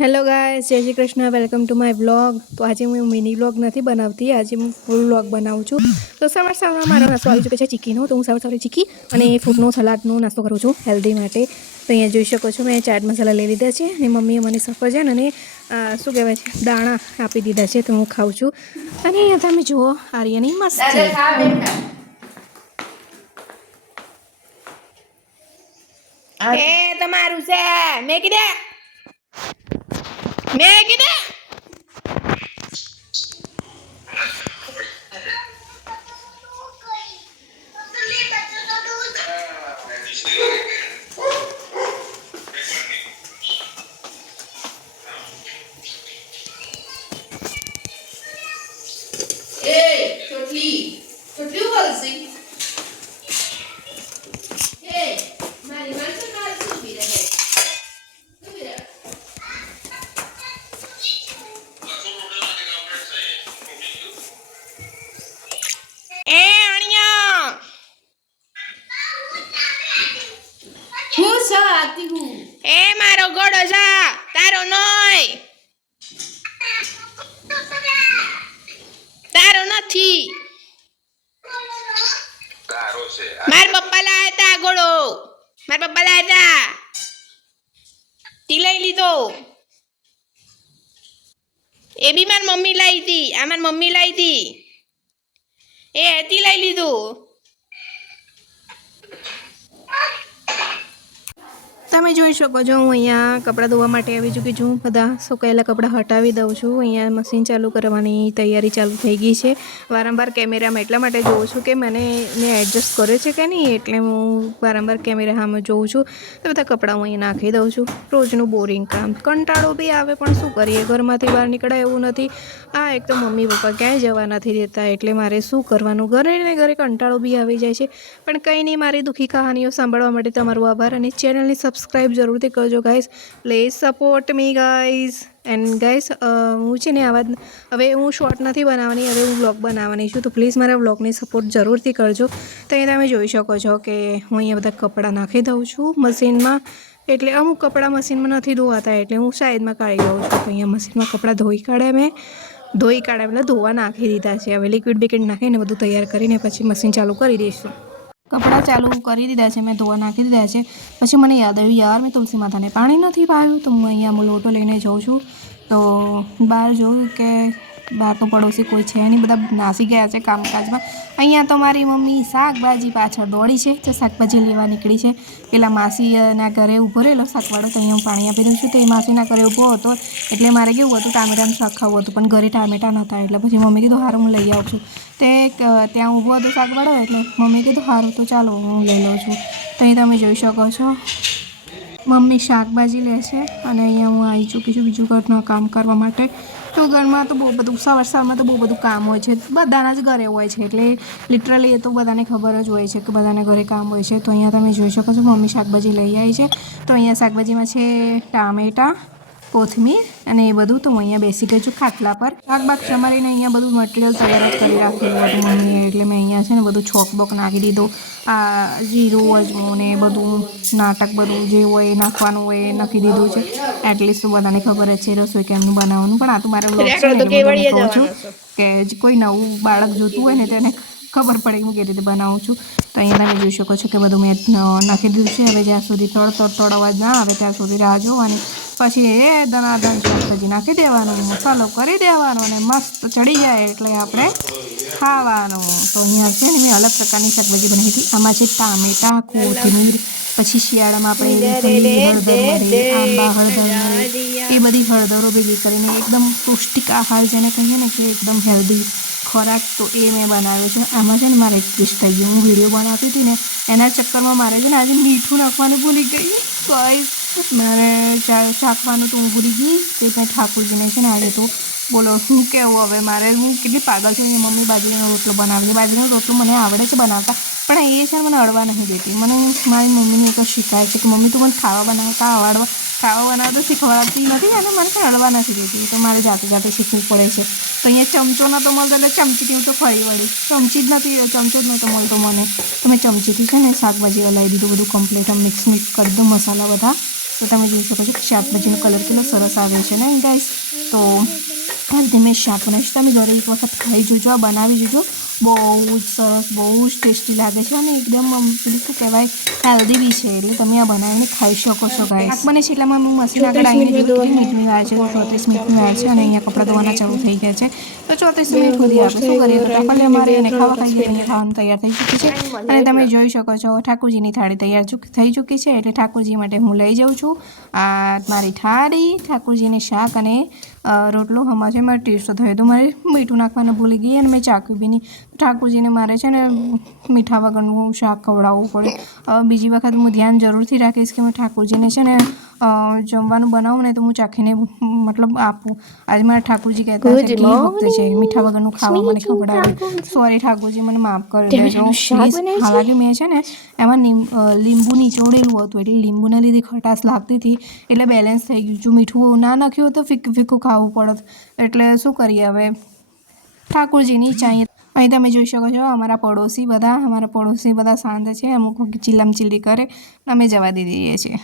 Hello guys, જય Shri Krishna. Welcome to my blog. તો આજે હું મિની બ્લોગ નથી બનાવતી, આજે હું ફૂલ બ્લોગ બનાવું છું. તો સવારમાં મારો નાસ્તો આવી ચૂક્યો છે ચીકીનો. તો હું સવારે ચીકી અને ફ્રૂટનો સલાડનો નાસ્તો કરું છું હેલ્ધી માટે. તો અહીંયા જોઈ શકો છો મેં ચાટ મસાલા લઈ લીધા છે અને મમ્મીએ મને સફરજન અને શું કહેવાય છે દાણા આપી દીધા છે. તો હું ખાઉં છું. અને અહીંયા તમે જુઓ આર્યની મસ્તી. એ તમારું છે મેં કીધા એ મારો ગોડો જા તારો નોય તારો નથી તારો છે માર પપ્પા લાયા તા ગોડો માર પપ્પા લાયા તા તી લઈ લીધો એ બી માર મમ્મી લાવી હતી આ માર મમ્મી લાવી હતી એ તી લઈ લીધું તમે જોઈ શકો છો હું અહીંયા કપડાં ધોવા માટે આવી ચૂકી છું. બધા સુકાયેલા કપડાં હટાવી દઉં છું. અહીંયા મશીન ચાલુ કરવાની તૈયારી ચાલુ થઈ ગઈ છે. વારંવાર કેમેરામાં એટલા માટે જોઉં છું કે મેં એડજસ્ટ કર્યો છે કે નહીં, એટલે હું વારંવાર કેમેરા સામે જોઉં છું. તો બધા કપડાં હું અહીંયા નાખી દઉં છું. રોજનું બોરિંગ કામ, કંટાળો બી આવે પણ શું કરીએ, ઘરમાંથી બહાર નીકળાય એવું નથી. એક તો મમ્મી પપ્પા ક્યાંય જવા નથી દેતા, એટલે મારે શું કરવાનું, ઘરે ને ઘરે કંટાળો બી આવી જાય છે. પણ કંઈ નહીં, મારી દુઃખી કહાનીઓ સાંભળવા માટે તમારો આભાર અને ચેનલની સબસ્ક્રાઈબ જરૂરથી કરજો guys. Please support me guys. And guys હું છે ને હવે હું શોર્ટ નથી બનાવવાની, હવે હું બ્લોગ બનાવવાની છું. તો પ્લીઝ મારા બ્લોગની સપોર્ટ જરૂરથી કરજો. તો અહીંયા તમે જોઈ શકો છો કે હું અહીંયા બધા કપડાં નાખી દઉં છું મશીનમાં. એટલે અમુક કપડાં મશીનમાં નથી ધોવાતા, એટલે હું સાઈડમાં કાઢી દઉં છું. તો અહીંયા મશીનમાં કપડાં ધોઈ કાઢ્યા એટલે ધોવા નાખી દીધા છે. હવે લિક્વિડ બિક્વિડ નાખીને બધું તૈયાર કરીને પછી મશીન ચાલુ કરી દઈશું. કપડાં ચાલુ કરી દીધા છે, મેં ધોવા નાખી દીધા છે. પછી મને યાદ આવ્યું યાર મેં તુલસી માતાને પાણી નથી પાયું. તો હું અહીંયા લોટો લઈને જાઉં છું. તો બહાર જોયું કે બહાર તો પડોશી કોઈ છે નહીં, બધા નાસી ગયા છે કામકાજમાં. અહીંયા તો મારી મમ્મી શાકભાજી પાછળ દોડી છે, જે શાકભાજી લેવા નીકળી છે. પેલા માસીના ઘરે ઊભો રહેલો શાકવાળો, તો અહીંયા હું પાણી આપી દઉં છું. તો એ માસીના ઘરે ઊભો હતો એટલે મારે કેવું હતું, ટામેટાનું શાક ખાવું હતું, પણ ઘરે ટામેટા નહોતા. એટલે પછી મમ્મી કીધું સારું હું લઈ આવું છું. તે ત્યાં ઊભો હતો શાકવાળો, એટલે મમ્મી કીધું સારું તો ચાલો હું લઈ લઉં છું. તો અહીં તમે જોઈ શકો છો મમ્મી શાકભાજી લે છે અને અહીંયા હું આવી ચૂકી છું બીજું ઘરનું કામ કરવા માટે. તો ઘરમાં તો બહુ બધું સવારમાં તો બહુ બધું કામ હોય છે, બધાના જ ઘરે હોય છે, એટલે લિટરલી એ તો બધાને ખબર જ હોય છે કે બધાના ઘરે કામ હોય છે. તો અહીંયા તમે જોઈ શકો છો મમ્મી શાકભાજી લઈ આવી છે. તો અહીંયા શાકભાજીમાં છે ટામેટાં, કોથમીર અને એ બધું. તો હું અહીંયા બેસી ગઈ છું ખાટલા પર. શાકબાગ સમારીને અહીંયા બધું મટીરિયલ તૈયાર જ કરી રાખેલું હતું મમ્મીએ, એટલે મેં અહીંયા છે ને બધું છોકબોક નાખી દીધું. જીરું અજમો ને બધું નાટક બધું જે હોય એ નાખવાનું હોય એ નાખી દીધું છે. એટલીસ્ટ તો બધાને ખબર જ છે રસોઈ કેમનું બનાવવાનું. પણ આ તો મારે કહું છું કે કોઈ નવું બાળક જોતું હોય ને તેને ખબર પડે કે હું કેવી રીતે બનાવું છું. તો અહીંયા તમે જોઈ શકો છો કે બધું મેં નાખી દીધું છે. હવે જ્યાં સુધી તડ અવાજ ના આવે ત્યાં સુધી રાહ જોવાની. પછી એ દનાદન શાકભાજી નાખી દેવાનું, મસાલો કરી દેવાનો અને મસ્ત ચડી જાય એટલે આપણે ખાવાનું. તો અહીંયા છે ને મેં અલગ પ્રકારની શાકભાજી બનાવી હતી. આમાં છે ટામેટાં, કોથમીર, પછી શિયાળામાં આપણે હળદર મળે, આંબા હળદર મળે, એ બધી હળદરો ભેગી કરીને એકદમ પૌષ્ટિક આહાર જેને કહીએ ને કે એકદમ હેલ્ધી ખોરાક, તો એ મેં બનાવ્યો છે. આમાં છે ને મારે એક ટ્વિસ્ટ થઈ ગયું. હું વિડીયો બનાવતી હતી ને એના ચક્કરમાં મારે છે ને આજે મીઠું નાખવાનું ભૂલી ગઈ. ગાઈસ મારે ચાખવાનું તો હું ભૂલી ગઈ. તે મેં ઠાકોરજીને છે ને આજે તો બોલો શું કહેવું હવે મારે, હું કેટલી પાગલ છું. અહીંયા મમ્મી બાજરીનો રોટલો બનાવે છે. બાજરીનો રોટલો મને આવડે છે બનાવતા, પણ એ છે મને અડવા નહીં દેતી. મને મારી મમ્મીને એક શીખાય છે કે મમ્મી તું મને ખાવા બનાવતા શીખવાડતી નથી અને મને પણ અડવા નથી દેતી. તો મારે જાતે શીખવું પડે છે. તો અહીંયા ચમચો નહોતો મળતો એટલે ચમચીથી હું તો ફરી વળી, ચમચો જ નહોતો મળતો મને. તો મેં ચમચીથી છે ને શાકભાજી હલાવી દીધું બધું કમ્પ્લીટ. મિક્સ કરી દો મસાલા બધા તો તમે જોઈ શકો છો કે શાકભાજીનો કલર કેટલો સરસ આવે છે ને ગાઈસ. તો આ રીતે મેં શાક બનાવીશ. તમે ઘરે એક વખત ખાઈ જોજો, આ બનાવી જોજો. બહુ જ સરસ, બહુ જ ટેસ્ટી લાગે છે અને એકદમ પેલું શું કહેવાય, હેલ્ધી બી છે. એટલે તમે આ બનાવીને ખાઈ શકો છો ગાઈસ. શાક બને છે એટલામાં હું મશીન આગળ આવીને જોયું કેટલી મિનિટની વાર છે, 34 મિનિટની વાર છે અને અહીંયા કપડાં ધોવાના ચાલુ થઈ ગયા છે. તો 34 મિનિટ સુધી આપણે શું કરીએ, તો ટપલે મારે અને ખાવા ખાઈ ગયા. અહીંયા ખાવાનું તૈયાર થઈ ચૂકી છે અને તમે જોઈ શકો છો ઠાકોરજીની થાળી તૈયાર થઈ ચૂકી છે. એટલે ઠાકોરજી માટે હું લઈ જાઉં છું આ મારી થાળી. ઠાકોરજીને શાક અને રોટલો હમણાં છે. મારે ટેસ્ટ થયો તો મારે મીઠું નાખવાનું ભૂલી ગઈ અને મેં ચાખ્યું બી નહીં. ઠાકોરજીને મારે છે ને મીઠા વગરનું શાક ખવડાવવું પડે. બીજી વખત હું ધ્યાન જરૂરથી રાખીશ કે હું ઠાકોરજીને છે ને જમવાનું બનાવું ને તો હું ચાખીને મતલબ આપું. આજે મારા ઠાકોરજી કહેતા છે કે વખતે છે મીઠા વગરનું ખાવા મને ખવડાવે. સોરી ઠાકોરજી, મને માફ કરી દેજો પ્લીઝ. હાલાકી મેં છે ને એમાં લીંબુ નીચોડેલું હતું એટલે લીંબુના લીધે ખટાશ લાગતી હતી એટલે બેલેન્સ થઈ ગયું. જો મીઠું ના નાખ્યું તો ફીકું ફીકું ખાવું પડત. એટલે શું કરીએ હવે, ઠાકોરજીની ચાહીએ. અહીં તમે જોઈ શકો છો અમારા પડોશી બધા શાંત છે. અમુક ચીલમ ચીલી કરે, અમે જવા દઈ દઈએ છીએ.